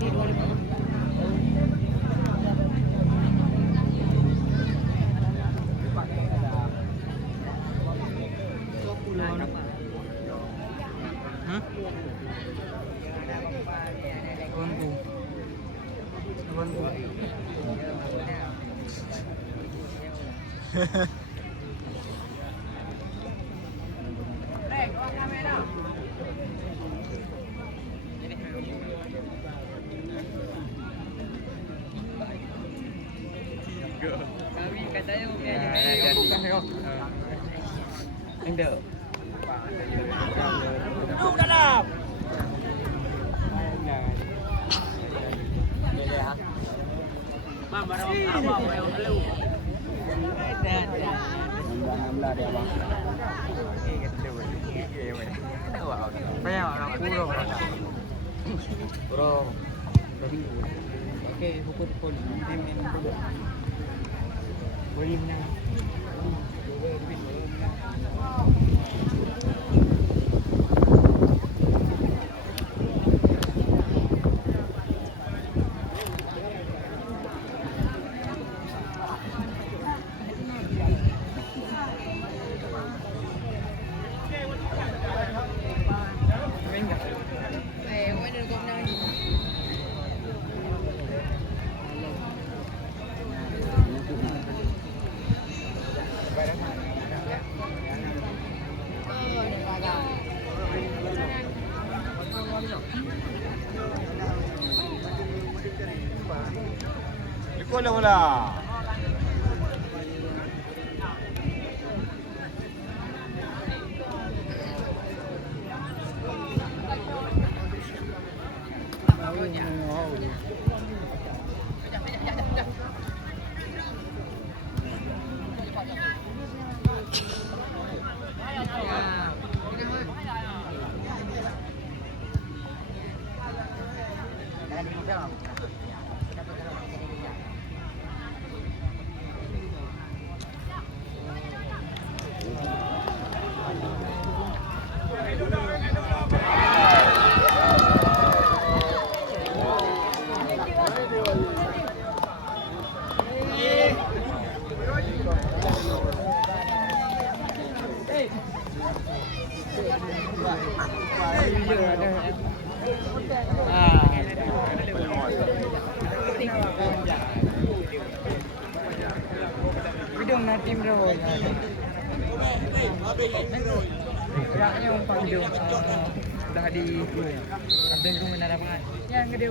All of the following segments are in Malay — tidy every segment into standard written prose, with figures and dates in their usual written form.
ini 25. Hah? Kawanku. Kawanku. Kami katanya mau Anda. Duduk dalam. Bang, barang apa yang lalu? Dah. Namlah dia bang. Banyak orang kurang. Kurang. Okey, pukul main dulu. Boleh menang. Bola. Hidung nanti meroy. Geraknya umpan hidung sudah di abang rumah narapan. Yang gede.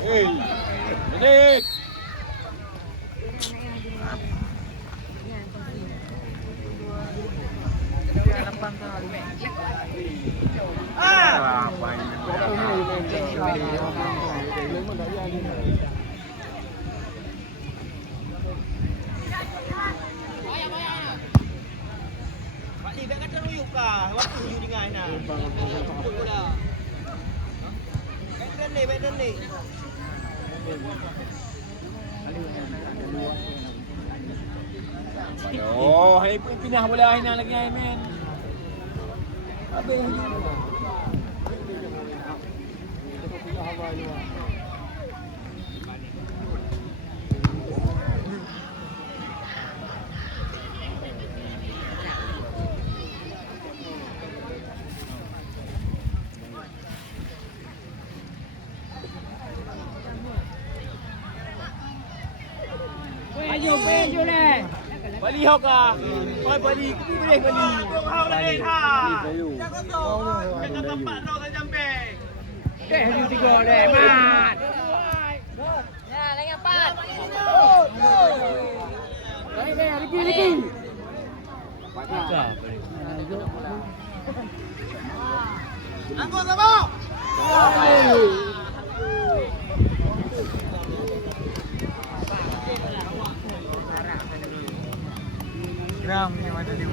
Hey, oh, hai pindah bola Aina lagi ai men. Habis. Pejo ni. Bali hok ah. Oi bali, kita boleh bali. Hok dah ha. Jangan tu. Jangan tempat no tak jampe. Hanya 3 dah, mat. Ya, lagi 4. Baik dah, Riki. Angkut sama. Gram ni mana dia?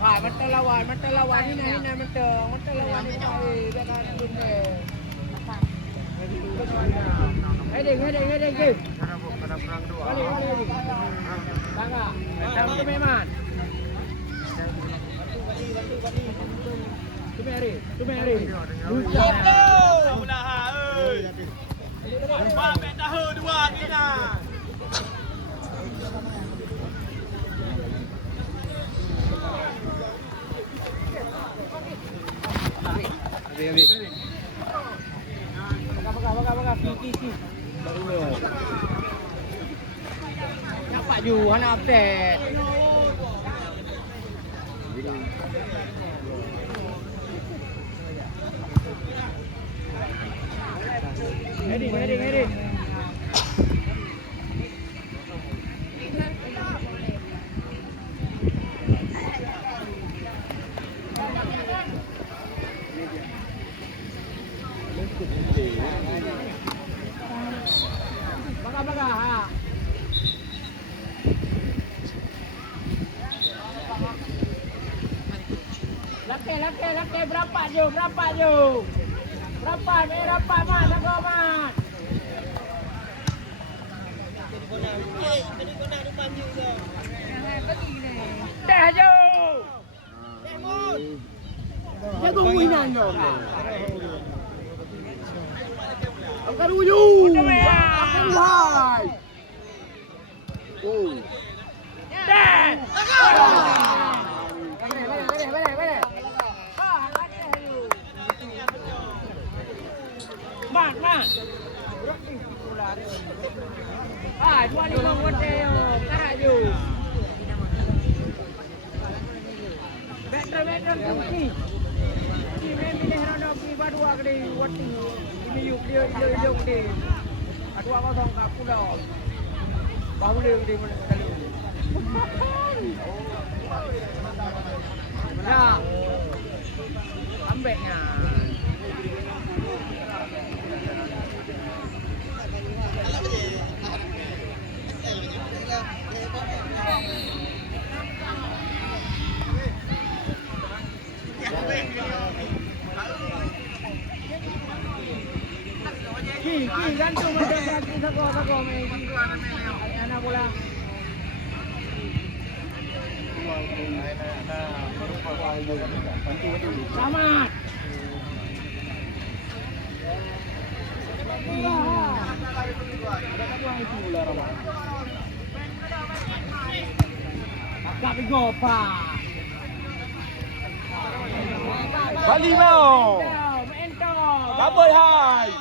Wah, mata lawan ni, mata lawan ni. Dah dah pun deh. Tahu lah ha. Pak mek tahu dua ni nah. Habis. Bakar. Ki. Nampak ju anak update. Heading. Bakar ha. Laki berapa ju? Berapa mat jago mat. Dah ju. Jago winan jo. Angkat uju. Hai. Oh. Dan. Mat. Dua ni kau hotel, karak ju. Better kunci. Ini heran di badua gede, wati. Ini yuk dia gede. Adua kau tong kat pulau. Bahu dia gede mana selalu. Nah. Ambeknya. Ki gantung macam kaki sako main. Anak bola. Selamat. Tak begopa. Bali mau. Ento. Double high.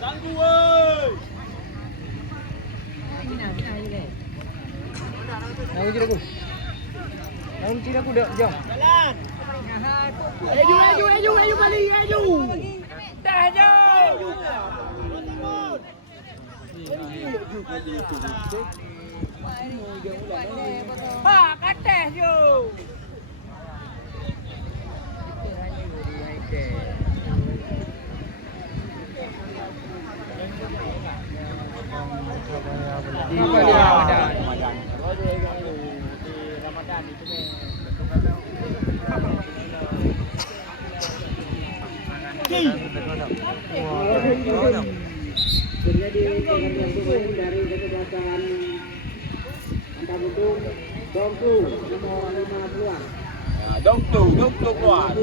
Tangguh woi. Nanti aku dah jom. Jalan. Eju balik. Dah jom. Pak atas je. Ramadan itu terjadi pemain dari kesebelasan Antabutung Dongku nomor 5 keluar. Dongku keluar.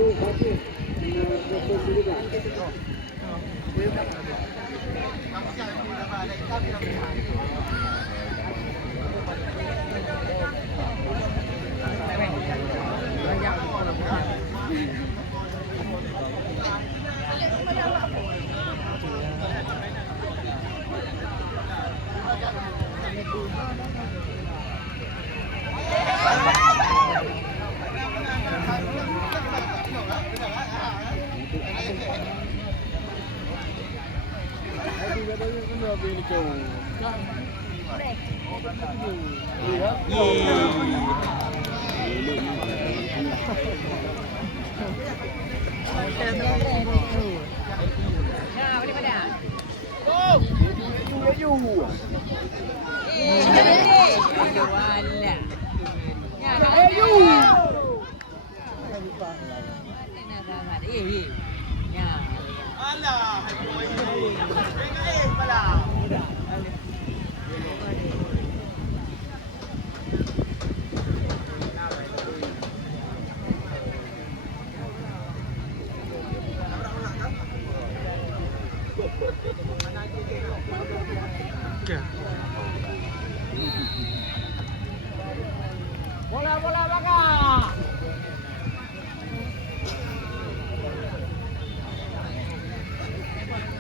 Bola belakang.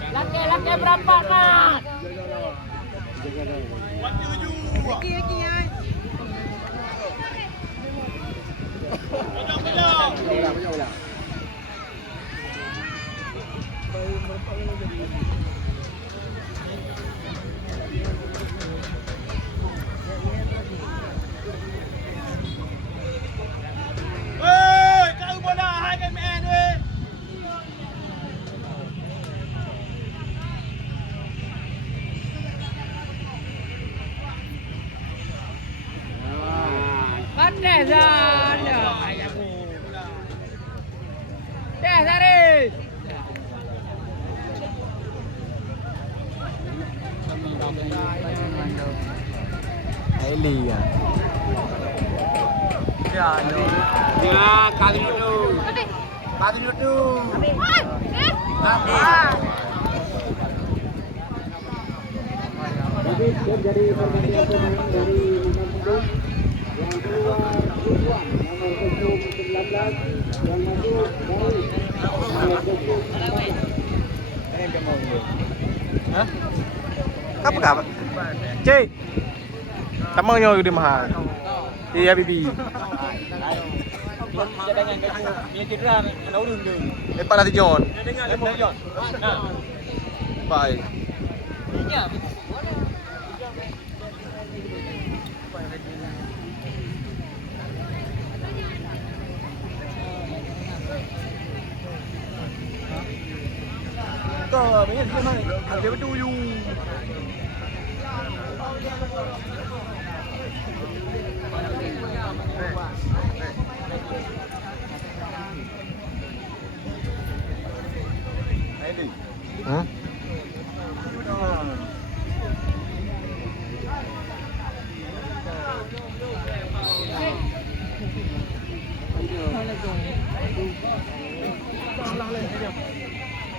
Laki berapa nak? Laki ya. Belok. Dah Saris. Eli ya. Ya, kali dulu. Kali dulu. Jadi terjadi pergantian pemain dari Liverpool yang keluar Ridwan nomor 19 yang masuk dari nomor 19. Hah? Apa? Cik. Tamangnya di mahal. Iya bibi. Cadangan dia cedera kena urun tu. Lepas nanti John. Dengar John. Nah. Baik. Iya. Kau banyak cuma ada betul you. Hah?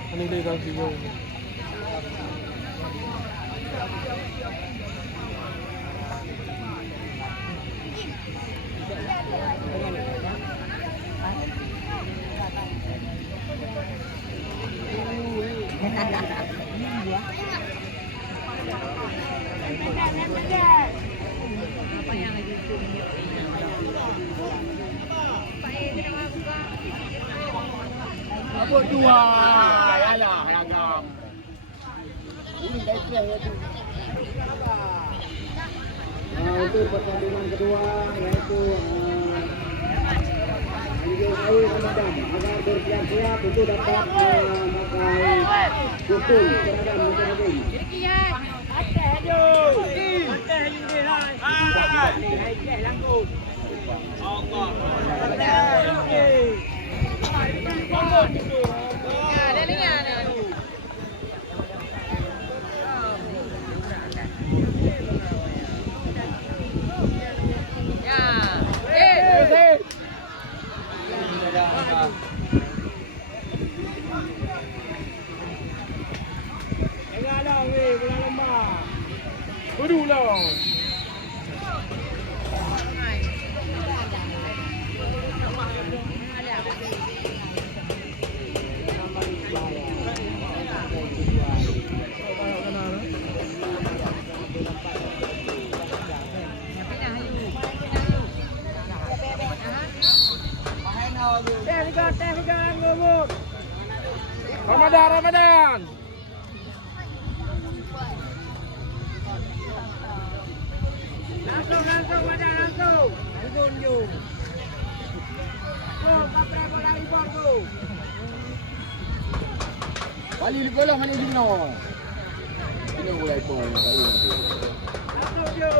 Ini dia kan video. Apa dua? Yalah, ragam. Ini dah siap ya tu. Untuk pertandingan kedua yaitu Ayu Ramadan agar bersiap-siap untuk dapat memakai pukul seragam masing-masing. Aduh lah. Tehnikan ngomong. Ramadan. Langsung, Madan, langsung. Langsung, you. Go, kapra bola ribon, go. Balik di bola mana Dino? Dino bola itu. Langsung, you.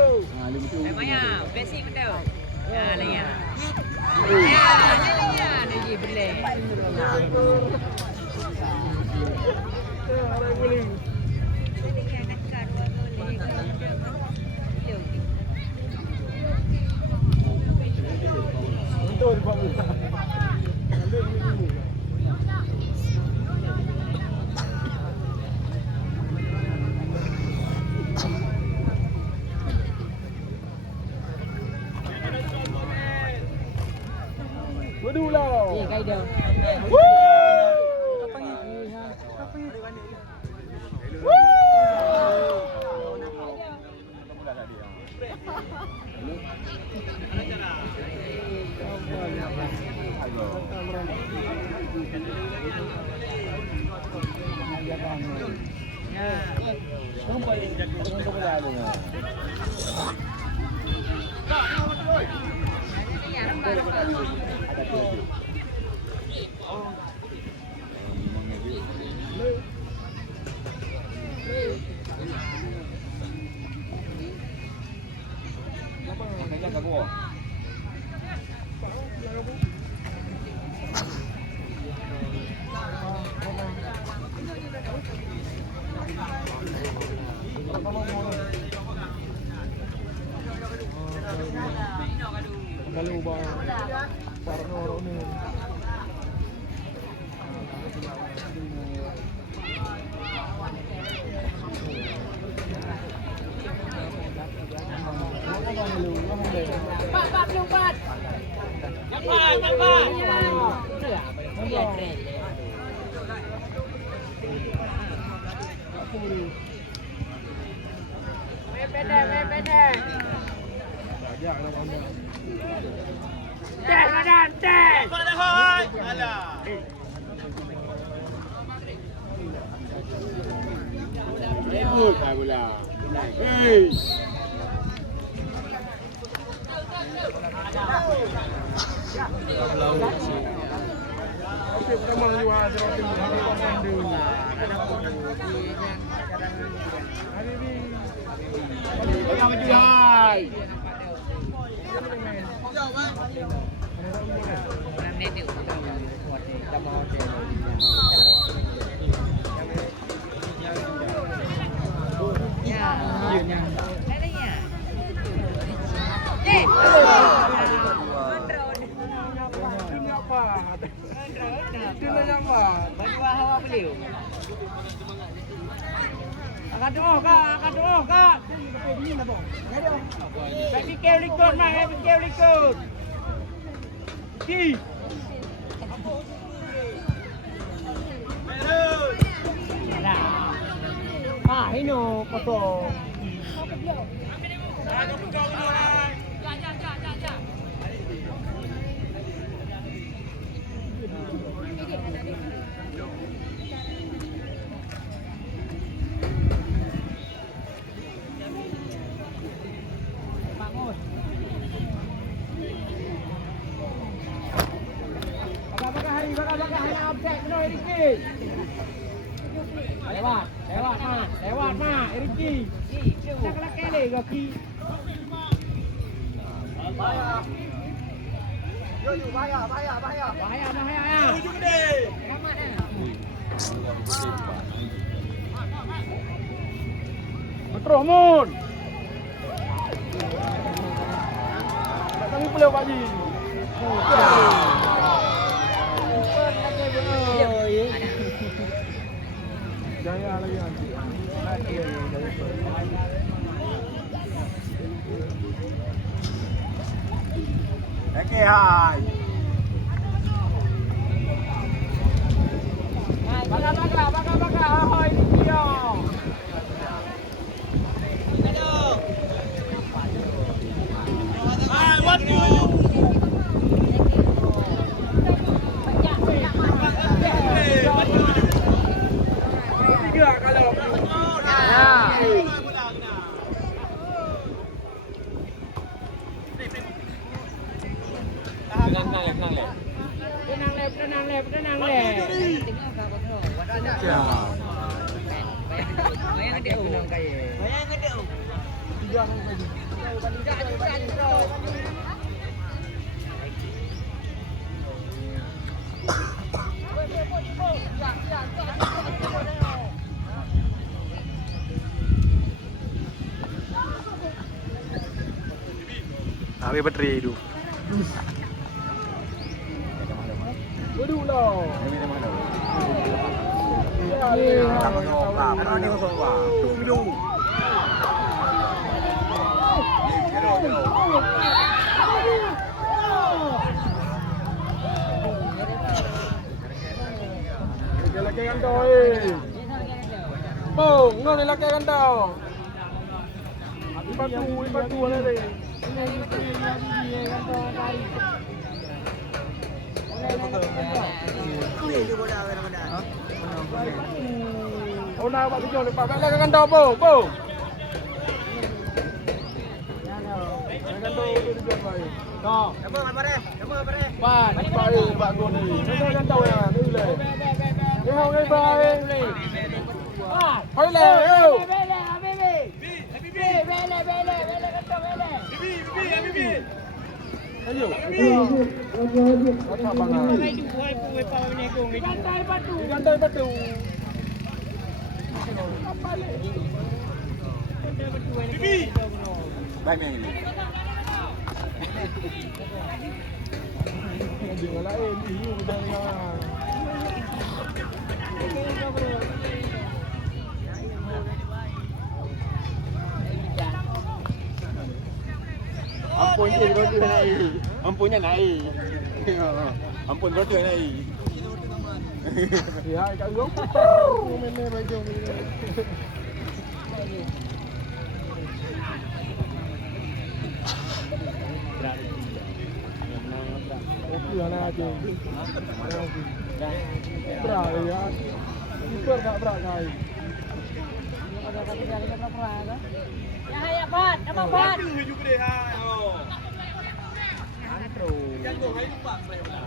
Maya, basic betul. Ya, layan. Ya, layan lagi boleh. Berdulau. Kaya dia. Ikut lah pula. Hei. Akan doa kak. Saya fikir likut mak, saya fikir likut. Ki. Nah. Ah, ini kosong. Bakar hanya objek penuh Eriki. Lewat mak Eriki. Kita kena kele kaki. Bahaya ya. Tuju gede. Betul Mun. Kami boleh Pak Ji. Jaya lagi nanti. Okey hai. Bakar ahoy dia. Hai, what do you? Tenang lep. Bayang gede. Jangan Habis bateri tu. Waduh lah. Lelaki gantau Bong, no lelaki gantau. Batu ada ni. Oh nak buat video lepas lelaki gantau Bong. Gantau tu dia baik. Dah. Nama apa dia? Ban, baik buat gol ni. Lelaki gantau ya, ni boleh. Dia hang baik. Hoi le, yo. Ayo. Apa bang? Gantai batu. Apa le? Baik ni. Jangan lain ni, jangan. Ampunnya naik. Ampun roda naik. Ya, kat gua. Mene baju ni. Okey ana aja. Berat ya. Super tak berat kai. Ya, Bat. Nama Bat. Juga deh hai. Oh. Jangan hai lupa saya pula.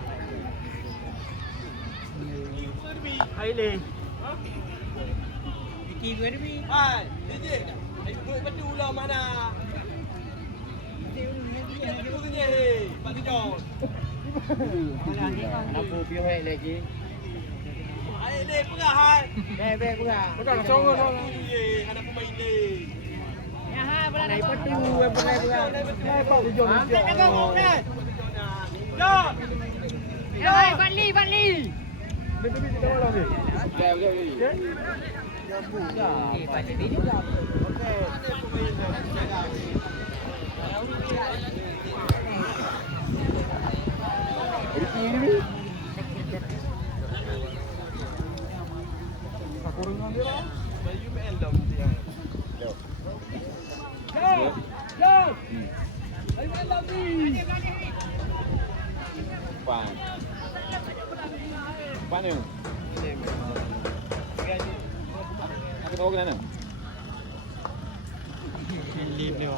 Hai le. Ha? Iki gue ni. Hai, DJ. Ai duduk batu lah mana? Batu tu ni. Pak John. Aku pioi lagi. Hai le perah hai. Bebek pula. Bukan songo dong. Ye, ada pemain le. Ya, ha, pula Naik batu, benar pula. Pak Dijon. Ambil kat kau dah. John. Ya, Batli. Betul kita malam ni. Okey. Batli ni juga. Aku rengang dia lah. Bayu main dah dia. Pan. Pan ni. Aku tahu ke mana? Lim dia.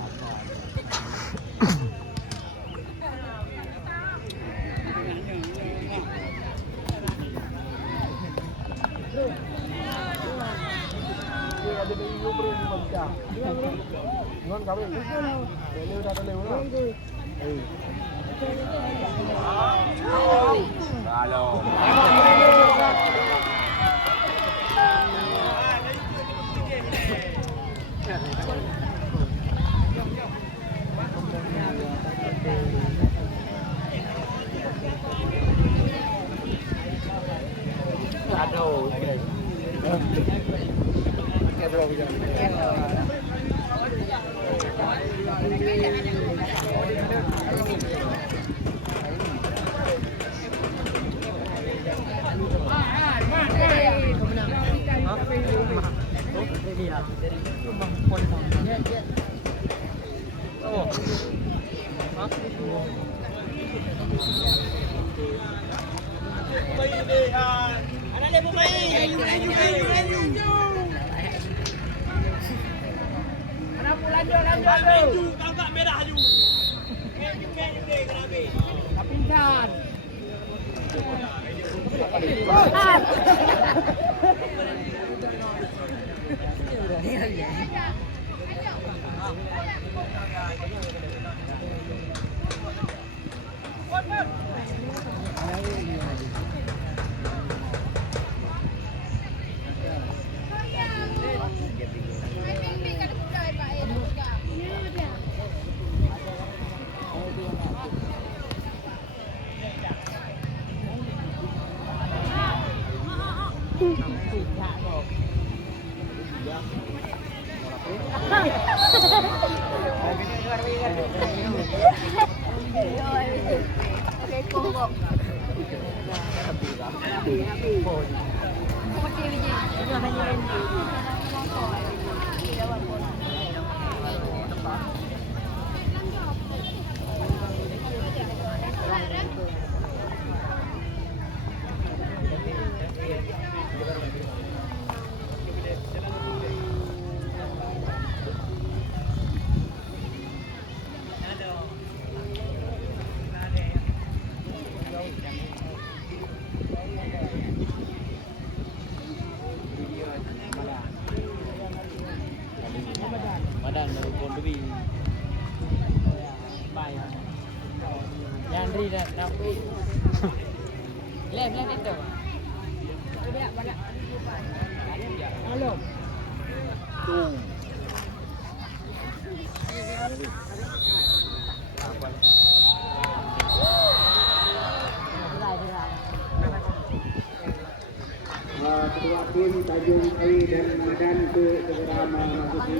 Dia ada di Ubro di Bangka. Ngon kawin. Beliau dah beliau lah. Halo. Aduh. Okey bro. Pemain ni hai. Anak dia pemain. Anak pulang dia. Maju, kau tak merah ju. Maju dia kena ambil. Kapinkan. Badan pun lebih baik. Yang ri dah nak. Lem itu. Halo. Ketua tim Tanjung Ai dan Madan untuk segera memasuki